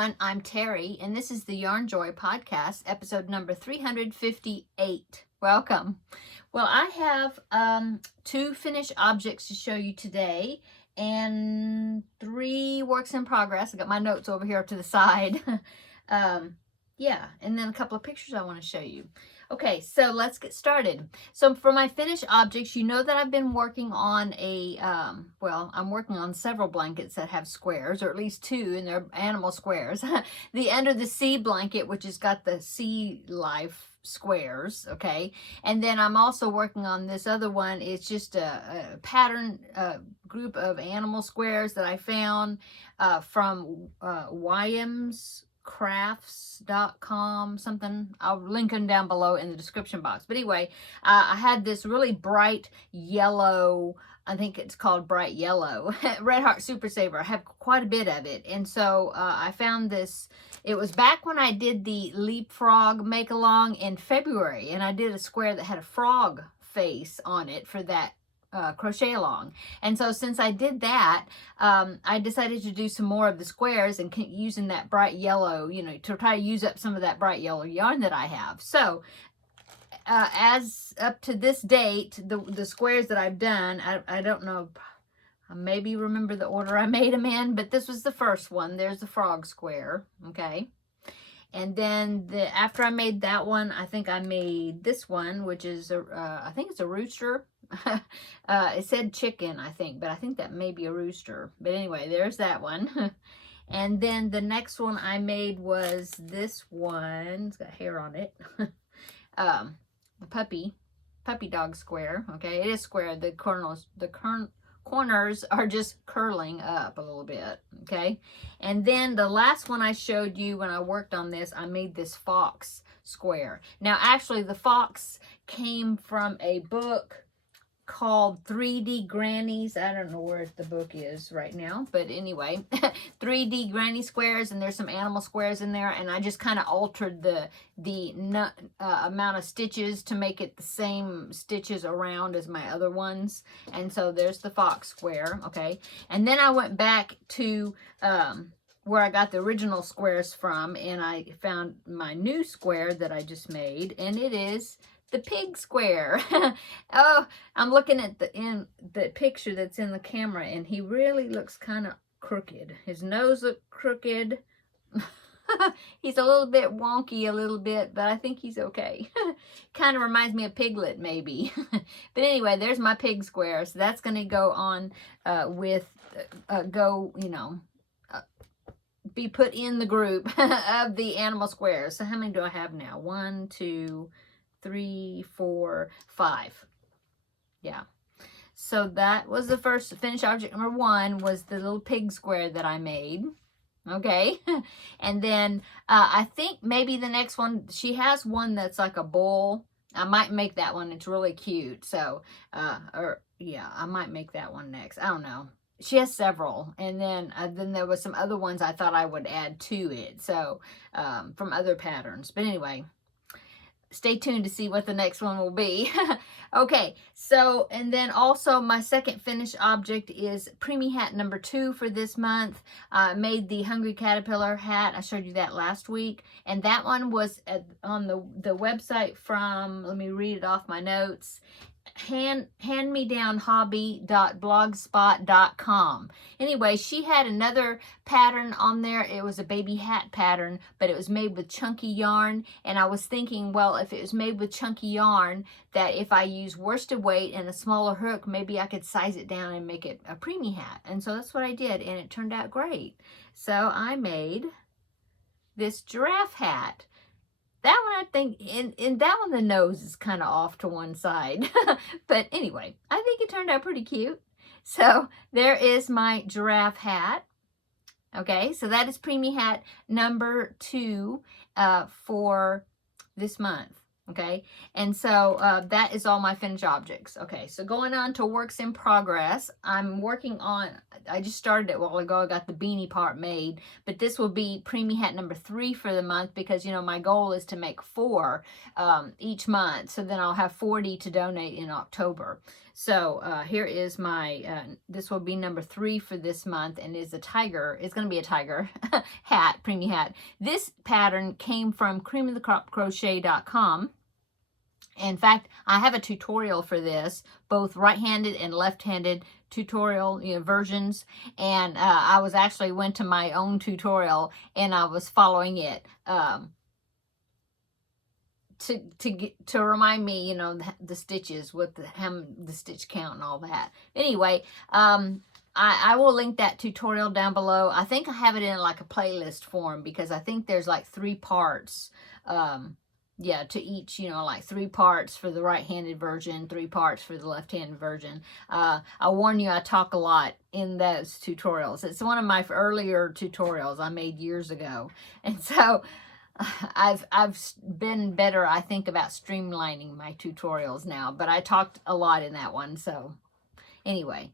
everyone, I'm Terry, and this is the Yarn Joy podcast, episode number 358. Welcome. Well, I have two finished objects to show you today, and 3 works in progress. I got my notes over here to the side. Yeah, and then a couple of pictures I want to show you. Okay, so let's get started. So for my finished objects, you know that I've been working on I'm working on several blankets that have squares, or at least 2, and they're animal squares. The Under the Sea blanket, which has got the sea life squares, okay? And then I'm also working on this other one. It's just a pattern group of animal squares that I found from YMsCrafts.com, something. I'll link them down below in the description box. But anyway, I had this really bright yellow, I think it's called bright yellow, Red Heart Super Saver. I have quite a bit of it. And so I found this. It was back when I did the Leapfrog make-along in February. And I did a square that had a frog face on it for that crochet along. And so since I did that, I decided to do some more of the squares and using that bright yellow, to try to use up some of that bright yellow yarn that I have. So as up to this date, the squares that I've done, I don't know, I maybe remember the order I made them in, but this was the first one. There's the frog square, okay? And then after I made that one, I think I made this one, which is, I think it's a rooster. It said chicken, I think, but I think that may be a rooster. But anyway, there's that one. And then the next one I made was this one. It's got hair on it. The puppy dog square. Okay, it is square. The corners are just curling up a little bit. Okay, and then the last one I showed you when I worked on this, I made this fox square. Now actually the fox came from a book called 3D Grannies. I don't know where the book is right now, but anyway, 3D Granny squares, and there's some animal squares in there, and I just kind of altered the amount of stitches to make it the same stitches around as my other ones. And so there's the fox square, okay? And then I went back to where I got the original squares from, and I found my new square that I just made, and it is the pig square. Oh, I'm looking at the picture that's in the camera, and he really looks kind of crooked. His nose looks crooked. He's a little bit wonky, but I think he's okay. Kind of reminds me of Piglet, maybe. But anyway, there's my pig square. So that's going to go on be put in the group of the animal squares. So how many do I have now? 1, 2, 3, 4, 5. Yeah. So that was the first finished object. Number 1 was the little pig square that I made. Okay. And then I think maybe the next one, she has one that's like a bull. I might make that one. It's really cute. So, I might make that one next. I don't know. She has several, and then there was some other ones I thought I would add to it. So, from other patterns. But anyway, stay tuned to see what the next one will be. Okay, so, and then also my second finished object is Premie hat number 2 for this month. I made the Hungry Caterpillar hat. I showed you that last week. And that one was on the website from, let me read it off my notes, handmedownhobby.blogspot.com. Anyway, she had another pattern on there. It was a baby hat pattern, but it was made with chunky yarn. And I was thinking, well, if it was made with chunky yarn, that if I use worsted weight and a smaller hook, maybe I could size it down and make it a preemie hat. And so that's what I did, and it turned out great. So I made this giraffe hat. That one, I think, in that one, the nose is kind of off to one side. But anyway, I think it turned out pretty cute. So there is my giraffe hat. Okay, so that is Premie hat number 2 for this month. Okay, and so that is all my finished objects. Okay, so going on to works in progress, I'm working on, I just started it a while ago. I got the beanie part made, but this will be Premie hat number 3 for the month, because you know my goal is to make 4 each month, so then I'll have 40 to donate in October. So here is my, this will be number 3 for this month, and is a tiger. It's going to be a tiger hat, Premie hat. This pattern came from creamofthecropcrochet.com. In fact, I have a tutorial for this, both right-handed and left-handed tutorial versions, and I was actually went to my own tutorial and I was following it to remind me, you know, the stitches with the stitch count and all that. Anyway, I will link that tutorial down below. I think I have it in like a playlist form, because I think there's like 3 parts. Yeah, to each, you know, like 3 parts for the right-handed version, 3 parts for the left-handed version. I warn you, I talk a lot in those tutorials. It's one of my earlier tutorials I made years ago. And so I've been better, I think, about streamlining my tutorials now, but I talked a lot in that one. So anyway,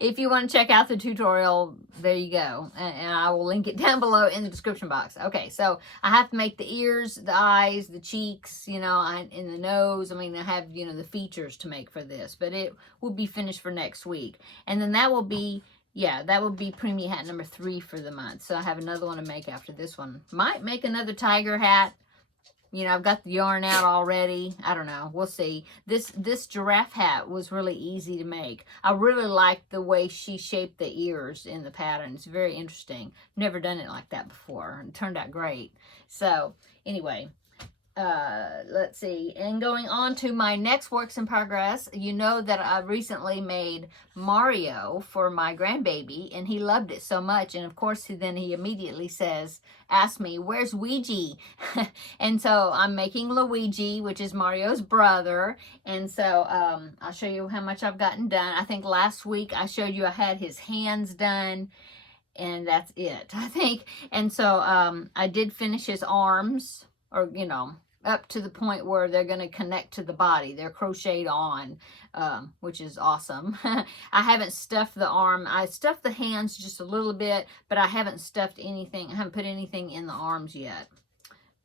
if you want to check out the tutorial, there you go. And I will link it down below in the description box. Okay, so I have to make the ears, the eyes, the cheeks, you know, and the nose. I mean, I have, you know, the features to make for this, but it will be finished for next week. And then that will be, yeah, that will be Premie hat number 3 for the month. So I have another one to make after this one. Might make another tiger hat. You know, I've got the yarn out already. I don't know. We'll see. This giraffe hat was really easy to make. I really liked the way she shaped the ears in the pattern. It's very interesting. Never done it like that before. It turned out great. So, anyway, let's see. And going on to my next works in progress, you know that I recently made Mario for my grandbaby, and he loved it so much. And of course, then he immediately asked me, where's Ouija? And so I'm making Luigi, which is Mario's brother. And so I'll show you how much I've gotten done. I think last week I showed you I had his hands done, and that's it, I think. And so I did finish his arms, or, you know, up to the point where they're going to connect to the body. They're crocheted on, which is awesome. I haven't stuffed the arm. I stuffed the hands just a little bit, but I haven't stuffed anything. I haven't put anything in the arms yet.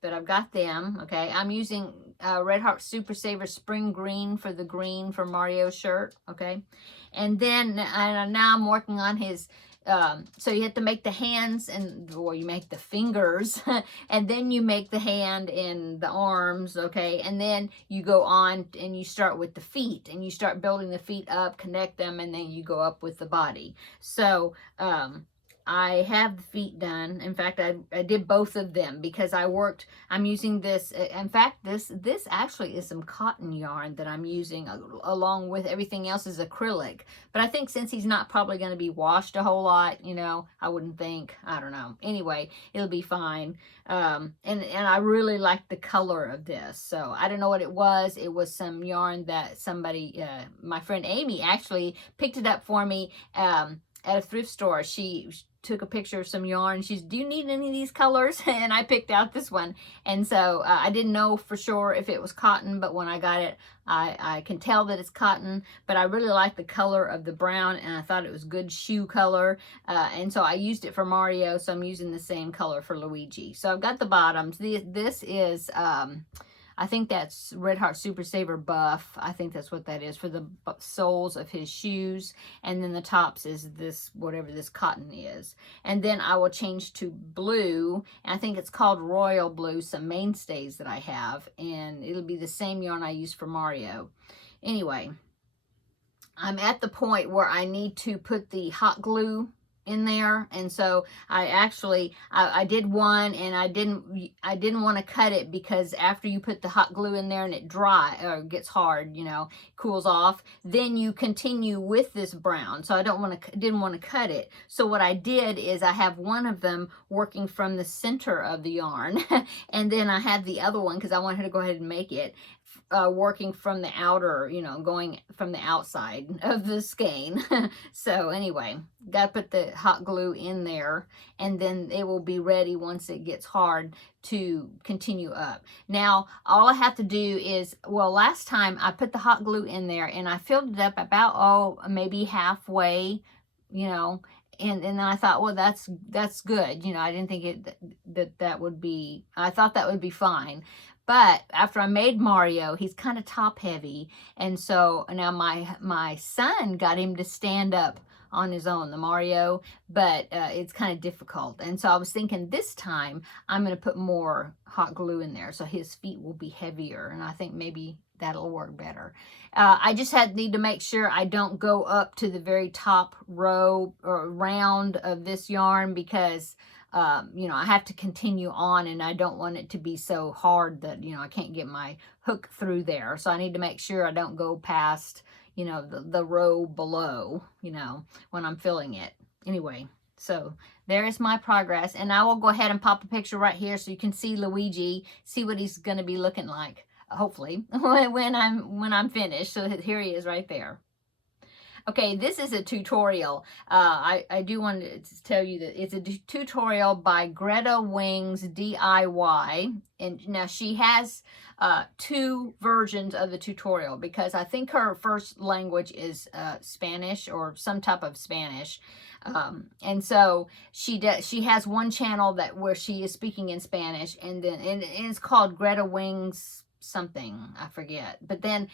But I've got them, okay? I'm using Red Heart Super Saver Spring Green for the green for Mario's shirt, okay? And then now I'm working on his... so you have to make the hands, or you make the fingers, and then you make the hand and the arms, okay? And then you go on and you start with the feet, and you start building the feet up, connect them, and then you go up with the body. So, I have the feet done. In fact, I did both of them because I'm using this. In fact, this actually is some cotton yarn that I'm using along with everything else is acrylic. But I think since he's not probably going to be washed a whole lot, you know, I wouldn't think, I don't know. Anyway, it'll be fine. And I really like the color of this. So I don't know what it was. It was some yarn that somebody, my friend Amy actually picked it up for me at a thrift store. She took a picture of some yarn. She's, do you need any of these colors? And I picked out this one. And so I didn't know for sure if it was cotton, but when I got it, I can tell that it's cotton. But I really like the color of the brown, and I thought it was good shoe color. And so I used it for Mario, so I'm using the same color for Luigi. So I've got the bottoms. This is... I think that's Red Heart Super Saver Buff. I think that's what that is for the soles of his shoes. And then the tops is this, whatever this cotton is. And then I will change to blue. And I think it's called Royal Blue, some mainstays that I have. And it'll be the same yarn I use for Mario. Anyway, I'm at the point where I need to put the hot glue in there, and so I did one, and I didn't want to cut it because after you put the hot glue in there and it gets hard, you know, cools off, then you continue with this brown. So I didn't want to cut it. So what I did is I have one of them working from the center of the yarn, and then I had the other one because I wanted to go ahead and make it working from the outer, you know, going from the outside of the skein. So anyway, got to put the hot glue in there, and then it will be ready once it gets hard to continue up. Now, all I have to do is, well, last time I put the hot glue in there and I filled it up about, oh, maybe halfway, you know, and then I thought, well, that's good. You know, I didn't think that would be, I thought that would be fine. But after I made Mario, he's kind of top heavy. And so now my son got him to stand up on his own, the Mario, but it's kind of difficult. And so I was thinking this time I'm going to put more hot glue in there so his feet will be heavier. And I think maybe that'll work better. I just need to make sure I don't go up to the very top row or round of this yarn because you know, I have to continue on and I don't want it to be so hard that, you know, I can't get my hook through there. So I need to make sure I don't go past, you know, the row below, you know, when I'm filling it. Anyway, so there is my progress, and I will go ahead and pop a picture right here so you can see Luigi, see what he's going to be looking like, hopefully, when I'm finished. So here he is right there. Okay, this is a tutorial. I do want to tell you that it's a tutorial by Greta Wings DIY. And now she has 2 versions of the tutorial because I think her first language is Spanish or some type of Spanish. And so she has one channel where she is speaking in Spanish, and it's called Greta Wings something, I forget. But then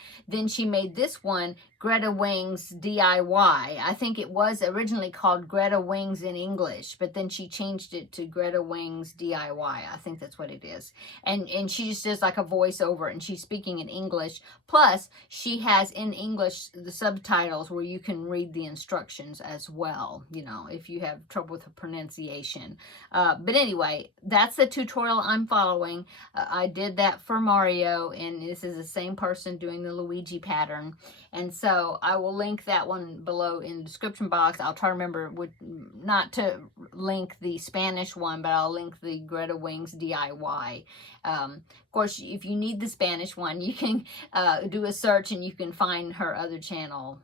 she made this one, Greta Wings DIY. I think it was originally called Greta Wings in English, but then she changed it to Greta Wings DIY. I think that's what it is. And she just does like a voiceover, and she's speaking in English. Plus, she has in English the subtitles where you can read the instructions as well, you know, if you have trouble with the pronunciation. But anyway, that's the tutorial I'm following. I did that for Mario, and this is the same person doing the Luigi pattern. And so I will link that one below in the description box. I'll try to remember not to link the Spanish one, but I'll link the Greta Wings DIY. Of course, if you need the Spanish one, you can do a search and you can find her other channel,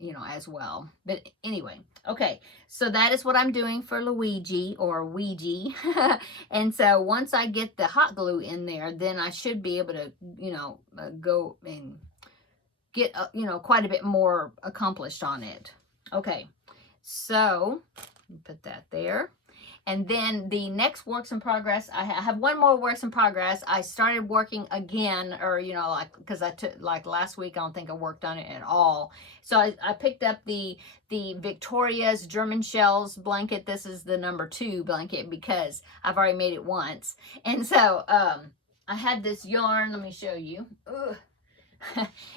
you know, as well. But anyway, okay, so that is what I'm doing for Luigi, or Ouija. And so once I get the hot glue in there, then I should be able to, you know, go and get, you know, quite a bit more accomplished on it. Okay, so put that there. And then the next works in progress, I have one more works in progress. I started working again, or, you know, like, because I took, like last week, I don't think I worked on it at all. So I picked up the Victoria's German Shells blanket. This is the number 2 blanket because I've already made it once. And so I had this yarn, let me show you. Ugh.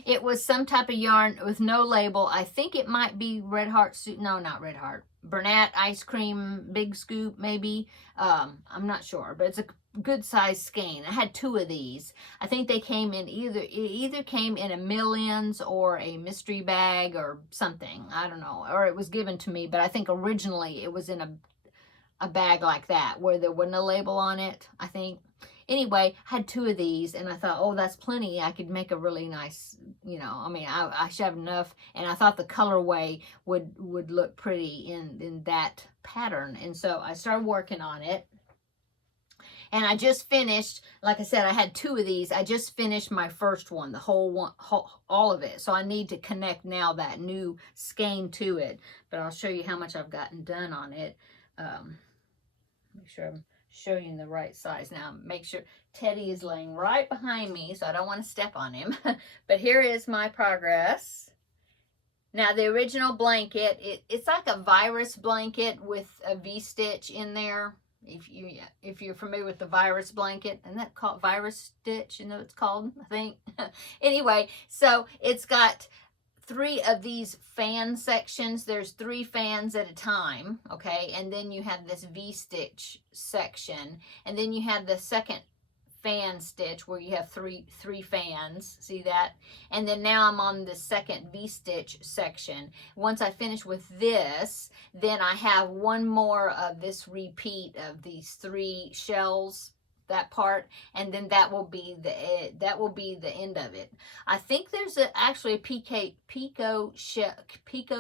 It was some type of yarn with no label. I think it might be Red Heart, no, not Red Heart, Bernat Ice Cream Big Scoop maybe. I'm not sure, but it's a good size skein. I had 2 of these. I think they came in either came in a Millions or a mystery bag or something. I don't know, or it was given to me, but I think originally it was in a bag like that where there wasn't a label on it, I think. Anyway, I had 2 of these, and I thought, oh, that's plenty. I could make a really nice, you know, I mean, I should have enough. And I thought the colorway would look pretty in that pattern. And so I started working on it. And I just finished, like I said, I had 2 of these. I just finished my first one, the whole one, all of it. So I need to connect now that new skein to it. But I'll show you how much I've gotten done on it. Make sure I'm showing the right size. Now make sure Teddy is laying right behind me, so I don't want to step on him. But here is my progress. Now the original blanket, it's like a virus blanket with a V-stitch in there. If you're familiar with the virus blanket, and that called virus stitch, you know it's called, I think. Anyway, so it's got 3 of these fan sections. There's 3 fans at a time, okay? And then you have this V-stitch section, and then you have the second fan stitch where you have three fans. See that? And then now I'm on the second V-stitch section. Once I finish with this, then I have one more of this repeat of these 3 shells that part, and then that will be the end of it. I think there's actually a pico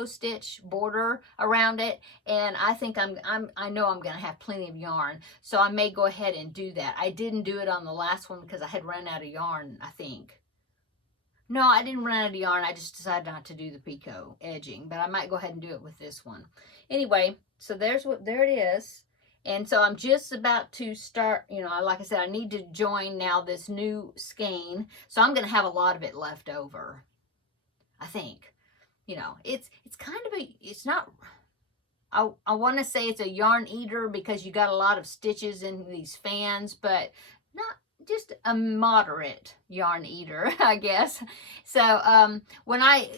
stitch border around it, and I think I know I'm gonna have plenty of yarn, so I may go ahead and do that. I didn't do it on the last one because I had run out of yarn, I think. No, I didn't run out of yarn. I just decided not to do the picot edging, but I might go ahead and do it with this one. Anyway, so there it is. And so I'm just about to start, you know, like I said, I need to join now this new skein. So I'm going to have a lot of it left over, I think. You know, it's kind of it's not, I want to say it's a yarn eater because you got a lot of stitches in these fans, but not just a moderate yarn eater, I guess. So when I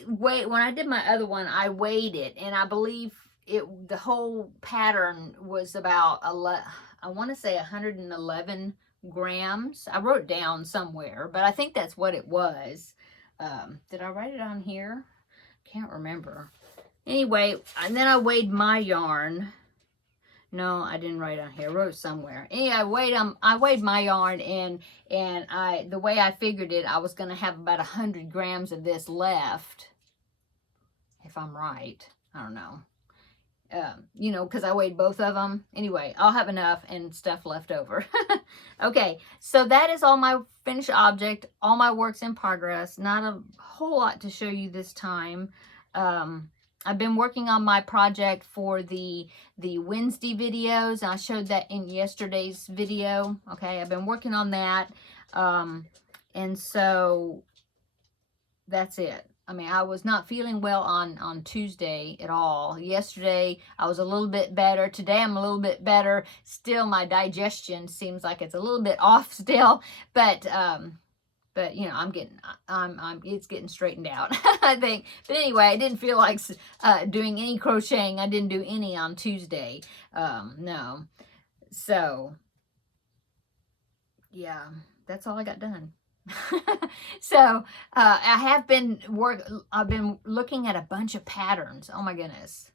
did my other one, I weighed it, and I believe the whole pattern was about I want to say 111 grams. I wrote it down somewhere, but I think that's what it was. Did I write it on here? Can't remember. Anyway, and then I weighed my yarn. No, I didn't write on here. I wrote it somewhere. Anyway, I weighed my yarn, and the way I figured it, I was going to have about 100 grams of this left, if I'm right. I don't know. You know, because I weighed both of them. Anyway, I'll have enough and stuff left over. Okay, so that is all my finished object, all my works in progress. Not a whole lot to show you this time. I've been working on my project for the Wednesday videos. I showed that in yesterday's video. Okay, I've been working on that. And so that's it. I mean, I was not feeling well on Tuesday at all. Yesterday, I was a little bit better. Today, I'm a little bit better. Still, my digestion seems like it's a little bit off still, but you know, it's getting straightened out, I think. But anyway, I didn't feel like doing any crocheting. I didn't do any on Tuesday. No. So, yeah, that's all I got done. So, I've been looking at a bunch of patterns. Oh my goodness.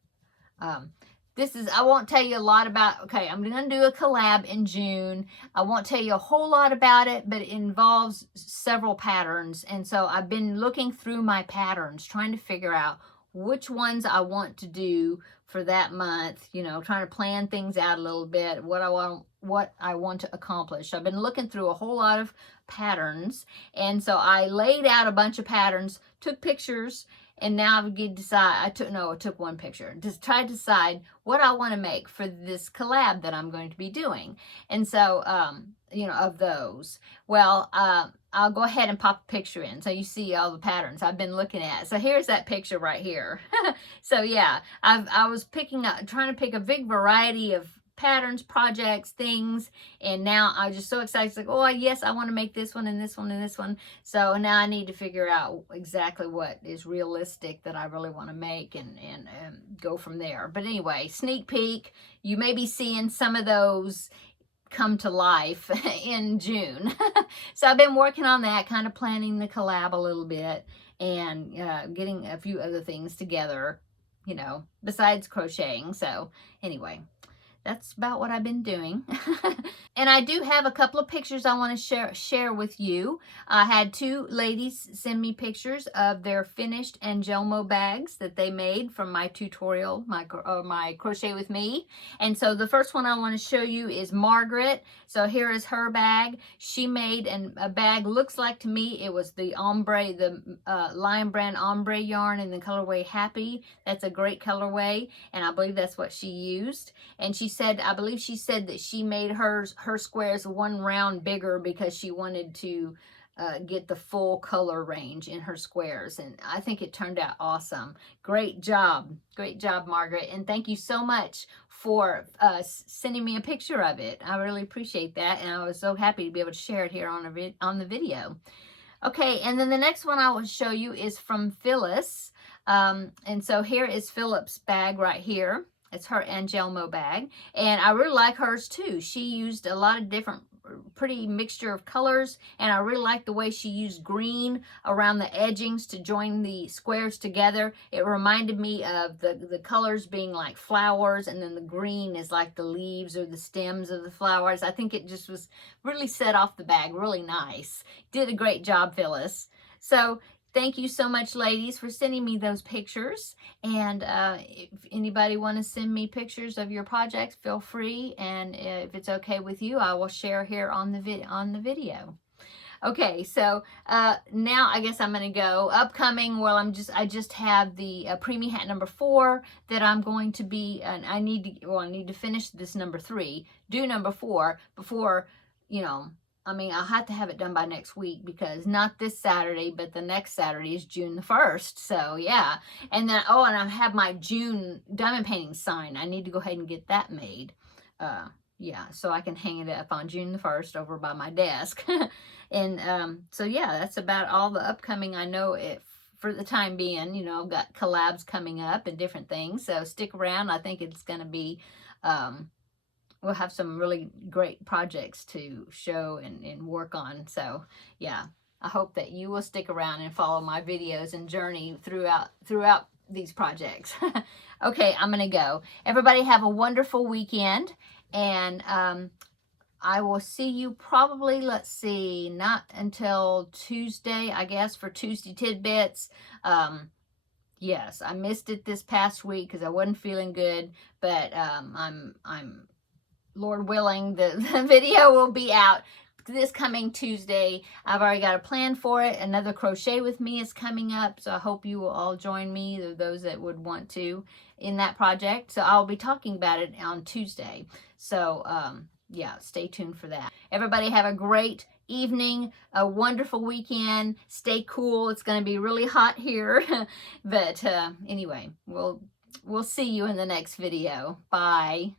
I won't tell you a lot about, okay, I'm going to do a collab in June. I won't tell you a whole lot about it, but it involves several patterns. And so I've been looking through my patterns, trying to figure out which ones I want to do for that month, you know, trying to plan things out a little bit, what I want to accomplish. So I've been looking through a whole lot of patterns, and so I laid out a bunch of patterns, took pictures, and now I get decide. I took one picture. Just try to decide what I want to make for this collab that I'm going to be doing. And so, you know, of those. Well, I'll go ahead and pop a picture in so you see all the patterns I've been looking at. So here's that picture right here. So yeah, I was trying to pick a big variety of patterns, projects, things, and now I'm just so excited. It's like, oh yes, I want to make this one and this one and this one. So now I need to figure out exactly what is realistic that I really want to make, and go from there. But anyway, sneak peek, you may be seeing some of those come to life in June. So I've been working on that, kind of planning the collab a little bit, and getting a few other things together, you know, besides crocheting. So anyway, that's about what I've been doing. And I do have a couple of pictures I want to share with you. I had two ladies send me pictures of their finished Angelmo bags that they made from my tutorial, my Crochet With Me. And so the first one I want to show you is Margaret. So here is her bag. She made a bag, looks like to me it was the ombre, the Lion Brand ombre yarn in the colorway Happy. That's a great colorway, and I believe that's what she used. And I believe she said that she made her squares one round bigger because she wanted to get the full color range in her squares. And I think it turned out awesome. Great job. Great job, Margaret. And thank you so much for sending me a picture of it. I really appreciate that. And I was so happy to be able to share it here on the video. Okay, and then the next one I will show you is from Phyllis. And so here is Phyllis' bag right here. It's her Angelmo bag, and I really like hers too. She used a lot of different pretty mixture of colors, and I really like the way she used green around the edgings to join the squares together. It reminded me of the colors being like flowers, and then the green is like the leaves or the stems of the flowers. I think it just was really set off the bag really nice. Did a great job, Phyllis. So thank you so much, ladies, for sending me those pictures. And if anybody want to send me pictures of your projects, feel free. And if it's okay with you, I will share here on the video. Okay, so now I guess I'm going to go upcoming. Well, I just have the Premie hat number 4 that I'm going to be, and I need to finish this number 3, do number 4 before, you know, I mean, I'll have to have it done by next week, because not this Saturday, but the next Saturday is June the 1st. So, yeah. And then, oh, and I have my June diamond painting sign. I need to go ahead and get that made. Yeah, so I can hang it up on June the 1st over by my desk. And so, yeah, that's about all the upcoming I know for the time being. You know, I've got collabs coming up and different things. So, stick around. I think it's going to be... we'll have some really great projects to show and work on. So, yeah, I hope that you will stick around and follow my videos and journey throughout these projects. Okay, I'm going to go. Everybody have a wonderful weekend, and I will see you probably, let's see, not until Tuesday, I guess, for Tuesday Tidbits. Yes, I missed it this past week because I wasn't feeling good, but I'm Lord willing, the video will be out this coming Tuesday. I've already got a plan for it. Another crochet with me is coming up, so I hope you will all join me, those that would want to, in that project. So I'll be talking about it on Tuesday. So, yeah, stay tuned for that. Everybody have a great evening, a wonderful weekend. Stay cool. It's going to be really hot here. But anyway, we'll see you in the next video. Bye.